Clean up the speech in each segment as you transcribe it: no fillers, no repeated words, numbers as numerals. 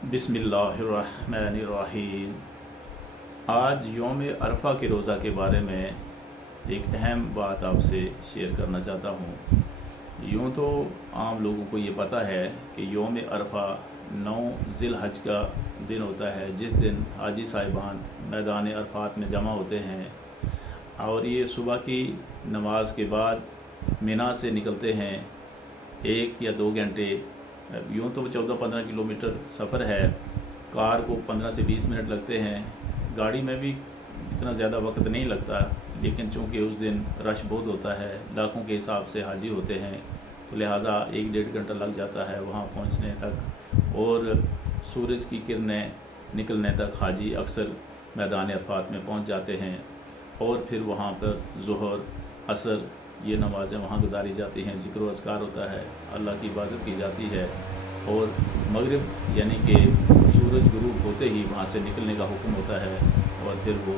बिस्मिल्लाहिर्रहमानिर्रहीम। आज यौम अरफा के रोज़ा के बारे में एक अहम बात आपसे शेयर करना चाहता हूँ। यूँ तो आम लोगों को ये पता है कि यौम अरफा 9 ज़िलहज का दिन होता है, जिस दिन हाजी साहिबान मैदान अरफात में जमा होते हैं और ये सुबह की नमाज के बाद मिना से निकलते हैं। 1 या 2 घंटे, यूँ तो 14-15 किलोमीटर सफ़र है, कार को 15 से 20 मिनट लगते हैं, गाड़ी में भी इतना ज़्यादा वक्त नहीं लगता, लेकिन चूँकि उस दिन रश बहुत होता है, लाखों के हिसाब से हाजी होते हैं, तो लिहाजा 1-1.5 घंटा लग जाता है वहाँ पहुँचने तक। और सूरज की किरणें निकलने तक हाजी अक्सर मैदान अरफात में पहुँच जाते हैं और फिर वहाँ पर ज़ोहर असर ये नमाज़ें वहाँ गुजारी जाती हैं, ज़िक्र व अज़कार होता है, अल्लाह की इबादत की जाती है। और मगरिब यानी कि सूरज गुरूब होते ही वहाँ से निकलने का हुक्म होता है और फिर वो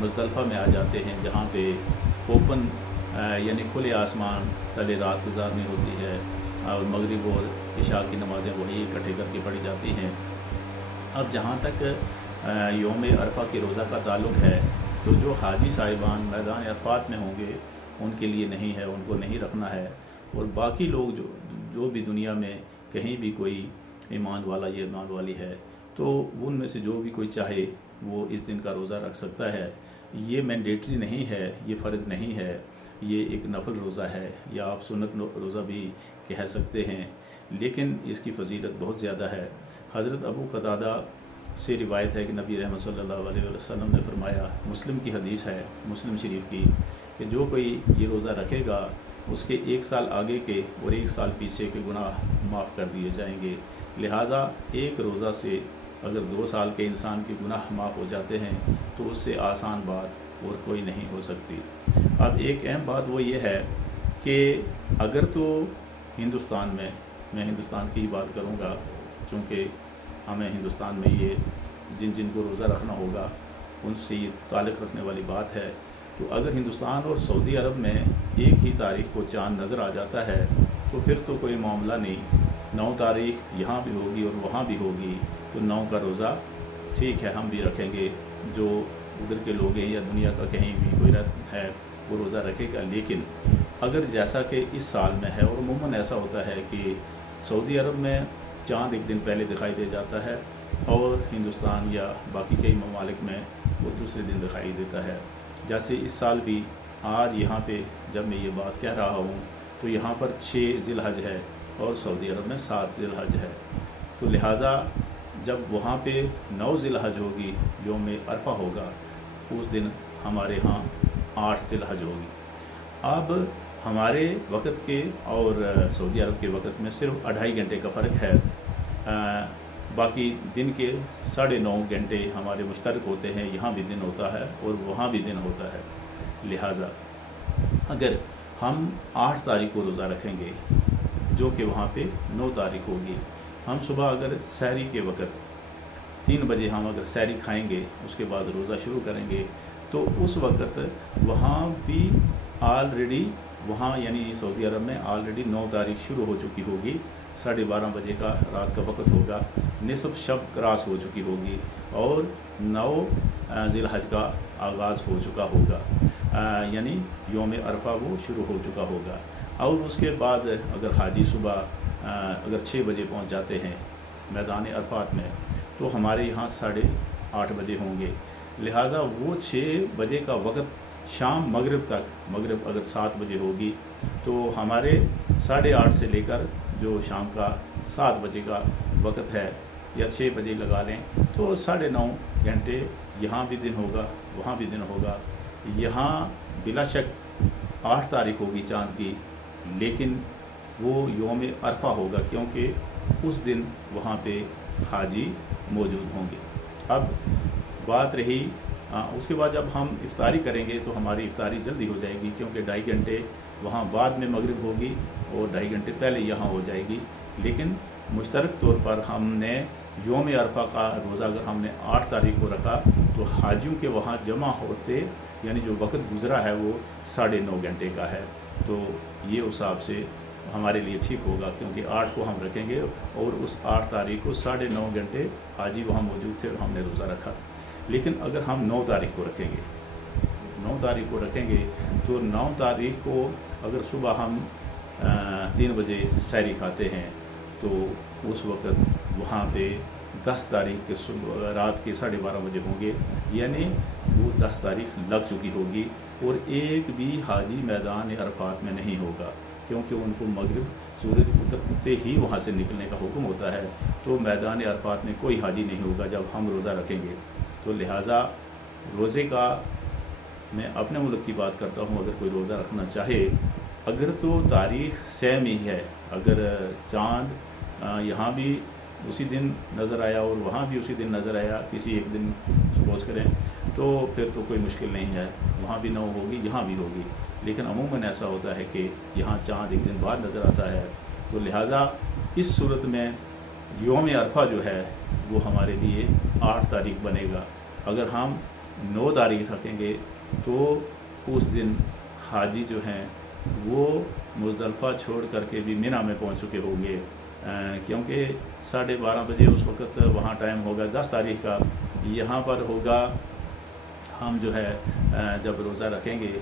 मुज़दलिफ़ा में आ जाते हैं, जहाँ पे ओपन यानी खुले आसमान तले रात गुजारनी होती है और मगरिब और इशा की नमाज़ें वही इकट्ठे करके पढ़ी जाती हैं। अब जहाँ तक यौम अरफा के रोज़ा का ताल्लुक़ है, तो जो हाजी साहिबान मैदान अरफात में होंगे उनके लिए नहीं है, उनको नहीं रखना है। और बाकी लोग जो भी दुनिया में कहीं भी कोई ईमान वाला या ईमान वाली है, तो उनमें से जो भी कोई चाहे वो इस दिन का रोज़ा रख सकता है। ये मैंडेटरी नहीं है, ये फ़र्ज़ नहीं है, ये एक नफल रोज़ा है, या आप सुन्नत रोज़ा भी कह सकते हैं, लेकिन इसकी फ़जीलत बहुत ज़्यादा है। हज़रत अबू कतादा से रिवायत है कि नबी रहमत सल्लल्लाहु अलैहि वसल्लम ने फरमाया, मुस्लिम की हदीस है, मुस्लिम शरीफ की, कि जो कोई ये रोज़ा रखेगा उसके 1 साल आगे के और 1 साल पीछे के गुनाह माफ़ कर दिए जाएंगे। लिहाजा एक रोज़ा से अगर 2 साल के इंसान के गुनाह माफ़ हो जाते हैं तो उससे आसान बात और कोई नहीं हो सकती। अब एक अहम बात वो ये है कि अगर तो हिंदुस्तान में, मैं हिंदुस्तान की ही बात करूँगा चूँकि हमें हिंदुस्तान में ये जिनको रोज़ा रखना होगा उनसे ये ताल्लुक़ रखने वाली बात है, तो अगर हिंदुस्तान और सऊदी अरब में एक ही तारीख को चाँद नज़र आ जाता है तो फिर तो कोई मामला नहीं। 9 तारीख यहाँ भी होगी और वहाँ भी होगी, तो 9 का रोज़ा ठीक है, हम भी रखेंगे, जो उधर के लोग हैं या दुनिया का कहीं भी कोई है वो रोज़ा रखेगा। लेकिन अगर जैसा कि इस साल में है, और अमूमन ऐसा होता है कि सऊदी अरब में चाँद एक दिन पहले दिखाई दे जाता है और हिंदुस्तान या बाकी कई ममालिक में वो दूसरे दिन दिखाई देता है। जैसे इस साल भी आज यहाँ पे जब मैं ये बात कह रहा हूँ तो यहाँ पर 6 ज़िलहज है और सऊदी अरब में 7 ज़िलहज है, तो लिहाजा जब वहाँ पे 9 ज़िलहज होगी, यौम अरफा होगा, उस दिन हमारे यहाँ 8 ज़िलहज होगी। अब हमारे वक़्त के और सऊदी अरब के वक़्त में सिर्फ 2.5 घंटे का फ़र्क है। बाकी दिन के 9.5 घंटे हमारे मुश्तरक होते हैं, यहाँ भी दिन होता है और वहाँ भी दिन होता है। लिहाजा अगर हम 8 तारीख को रोज़ा रखेंगे जो कि वहाँ पे 9 तारीख होगी, हम सुबह अगर सहरी के वक़्त 3 बजे हम अगर सहरी खाएंगे, उसके बाद रोज़ा शुरू करेंगे, तो उस वक़्त वहाँ भी ऑलरेडी वहाँ यानी सऊदी अरब में ऑलरेडी 9 तारीख शुरू हो चुकी होगी, 12:30 बजे का रात का वक़्त होगा, निसफ शब क्रॉस हो चुकी होगी और 9 ज़िलहज का आगाज़ हो चुका होगा, यानी यौम अरफा वो शुरू हो चुका होगा। और उसके बाद अगर हाजी सुबह अगर 6 बजे पहुँच जाते हैं मैदान अरफात में, तो हमारे यहाँ 8:30 बजे होंगे। लिहाजा वो 6 बजे का वक़्त शाम मगरिब तक, मगरिब अगर 7 बजे होगी तो हमारे 8:30 से लेकर जो शाम का 7 बजे का वक़्त है या 6 बजे लगा लें, तो 9.5 घंटे यहाँ भी दिन होगा, वहाँ भी दिन होगा। यहाँ बिला शक 8 तारीख होगी चाँद की, लेकिन वो यौम अरफा होगा क्योंकि उस दिन वहाँ पे हाजी मौजूद होंगे। अब बात रही उसके बाद जब हम इफ्तारी करेंगे तो हमारी इफ्तारी जल्दी हो जाएगी, क्योंकि 2.5 घंटे वहाँ बाद में मगरिब होगी और 2.5 घंटे पहले यहाँ हो जाएगी। लेकिन मुश्तरक तौर पर हमने यौम अरफा का रोज़ा अगर हमने 8 तारीख को रखा तो हाजियों के वहाँ जमा होते यानी जो वक़्त गुज़रा है वो 9.5 घंटे का है। तो ये उस हिसाब से हमारे लिए ठीक होगा, क्योंकि 8 को हम रखेंगे और उस 8 तारीख को 9:30 घंटे हाजी वहाँ मौजूद थे और हमने रोज़ा रखा। लेकिन अगर हम 9 तारीख को रखेंगे, 9 तारीख को रखेंगे तो 9 तारीख को अगर सुबह हम 3 बजे सहरी खाते हैं तो उस वक़्त वहाँ पे 10 तारीख के सुबह रात के 12:30 बजे होंगे, यानी वो 10 तारीख लग चुकी होगी और एक भी हाजी मैदान अरफात में नहीं होगा, क्योंकि उनको मगरिब सूरज उतरते ही वहाँ से निकलने का हुक्म होता है। तो मैदान अरफात में कोई हाजी नहीं होगा जब हम रोज़ा रखेंगे। तो लिहाजा रोज़े का, मैं अपने मुल्क की बात करता हूँ, अगर कोई रोज़ा रखना चाहे, अगर तो तारीख़ सेम ही है, अगर चाँद यहाँ भी उसी दिन नज़र आया और वहाँ भी उसी दिन नज़र आया, किसी एक दिन सपोज करें, तो फिर तो कोई मुश्किल नहीं है, वहाँ भी 9 होगी यहाँ भी होगी। लेकिन अमूमन ऐसा होता है कि यहाँ चाँद एक दिन बाद नज़र आता है। तो लिहाजा इस सूरत में यौम अरफा जो है वो हमारे लिए 8 तारीख बनेगा। अगर हम 9 तारीख रखेंगे तो उस दिन हाजी जो हैं वो मुज़दलिफ़ा छोड़ करके भी मिना में पहुँच चुके होंगे, क्योंकि 12:30 बजे उस वक़्त वहाँ टाइम होगा 10 तारीख का। यहाँ पर होगा हम जो है जब रोज़ा रखेंगे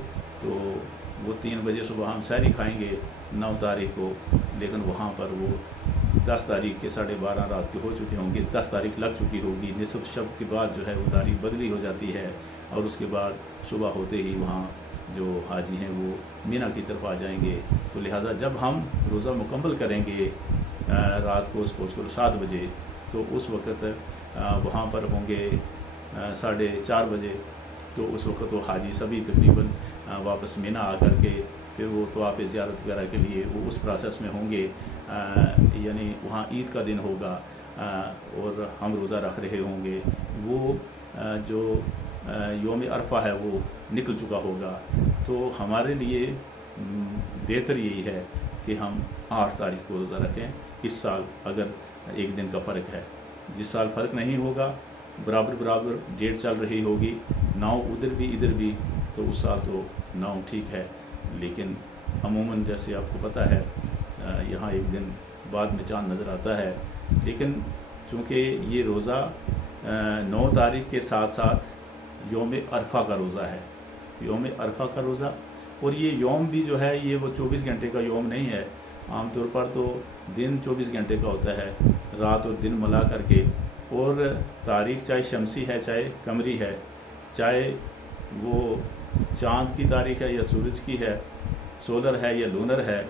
तो वो 3 बजे सुबह हम सहरी खाएंगे 9 तारीख को, लेकिन वहाँ पर वो 10 तारीख के 12:30 रात के हो चुके होंगे, 10 तारीख लग चुकी होगी। निसफ शब के बाद जो है वो तारीख बदली हो जाती है और उसके बाद सुबह होते ही वहाँ जो हाजी हैं वो मीना की तरफ आ जाएंगे। तो लिहाजा जब हम रोज़ा मुकम्मल करेंगे रात को सपोज करो 7 बजे, तो उस वक़्त वहाँ पर होंगे 4:30 बजे, तो उस वक़्त वो हाजी सभी तकरीबन वापस मीना आकर के फिर वो तवाफ़ ज़ियारत वगैरह के लिए वो उस प्रोसेस में होंगे, यानी वहाँ ईद का दिन होगा और हम रोज़ा रख रहे होंगे। वो जो यौम अरफा है वो निकल चुका होगा। तो हमारे लिए बेहतर यही है कि हम 8 तारीख को रोज़ा रखें। इस साल अगर एक दिन का फ़र्क है, जिस साल फ़र्क नहीं होगा, बराबर डेट चल रही होगी, 9 उधर भी इधर भी, तो उस साल तो 9 ठीक है। लेकिन अमूमन जैसे आपको पता है यहाँ एक दिन बाद में चाँद नज़र आता है, लेकिन चूँकि ये रोज़ा 9 तारीख के साथ साथ यौम अरफा का रोज़ा है, यौम अरफा का रोज़ा, और ये यौम भी जो है ये वो 24 घंटे का यौम नहीं है। आमतौर पर तो दिन 24 घंटे का होता है, रात और दिन मिला करके, और तारीख़ चाहे शमसी है चाहे कमरी है, चाहे वो चाँद की तारीख़ है या सूरज की है, सोलर है या लूनर है,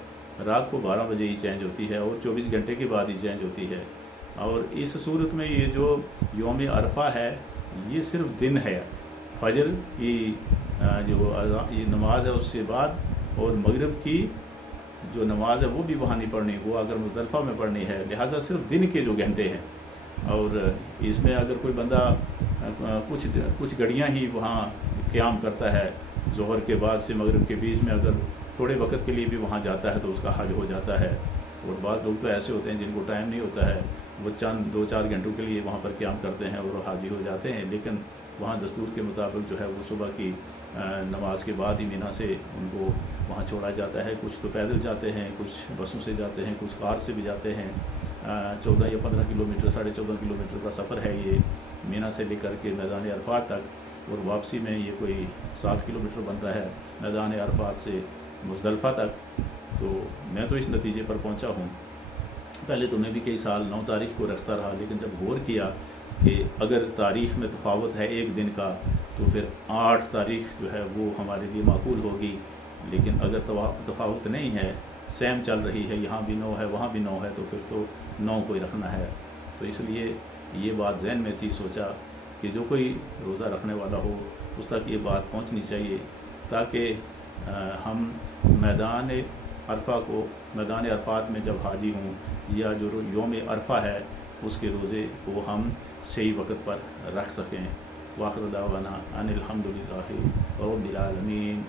रात को 12 बजे ही चेंज होती है और 24 घंटे के बाद ही चेंज होती है। और इस सूरत में ये जो यौम अरफा है ये सिर्फ दिन है, फजर की जो ये नमाज है उससे बाद, और मगरिब की जो नमाज है वो भी वहाँ नहीं पढ़नी, वो अगर मुज़दलिफ़ा में पढ़नी है। लिहाजा सिर्फ दिन के जो घंटे हैं, और इसमें अगर कोई बंदा कुछ घड़ियाँ ही वहाँ क़याम करता है, ज़ोहर के बाद से मगरिब के बीच में अगर थोड़े वक्त के लिए भी वहाँ जाता है तो उसका हज हो जाता है। और बाज़ लोग तो ऐसे होते हैं जिनको टाइम नहीं होता है, वो चंद 2-4 घंटों के लिए वहाँ पर क़याम करते हैं और हाजी हो जाते हैं। लेकिन वहाँ दस्तूर के मुताबिक जो है वो सुबह की नमाज के बाद ही मीना से उनको वहाँ छोड़ा जाता है। कुछ तो पैदल जाते हैं, कुछ बसों से जाते हैं, कुछ कार से भी जाते हैं। 14 या 15 किलोमीटर 14.5 किलोमीटर का सफ़र है ये मीना से लेकर के मैदान अरफात तक, और वापसी में ये कोई 7 किलोमीटर बनता है मैदान अरफात से मुज़दलिफ़ा तक। तो मैं तो इस नतीजे पर पहुंचा हूं। पहले तो मैं भी कई साल 9 तारीख को रखता रहा, लेकिन जब गौर किया कि अगर तारीख़ में तफावत है एक दिन का, तो फिर 8 तारीख जो है वो हमारे लिए माकूल होगी। लेकिन अगर तफावत नहीं है, सेम चल रही है, यहाँ भी 9 है वहाँ भी 9 है, तो फिर तो 9 को ही रखना है। तो इसलिए ये बात जहन में थी, सोचा कि जो कोई रोज़ा रखने वाला हो उस तक ये बात पहुँचनी चाहिए, ताकि हम मैदान अरफात में जब हाजी हों, या जो यौम अरफा है उसके रोज़े को हम सही वक्त पर रख सकें। वाखिर दावाना अनिल हम्दुलिल्लाहि रब्बिल आलमीन।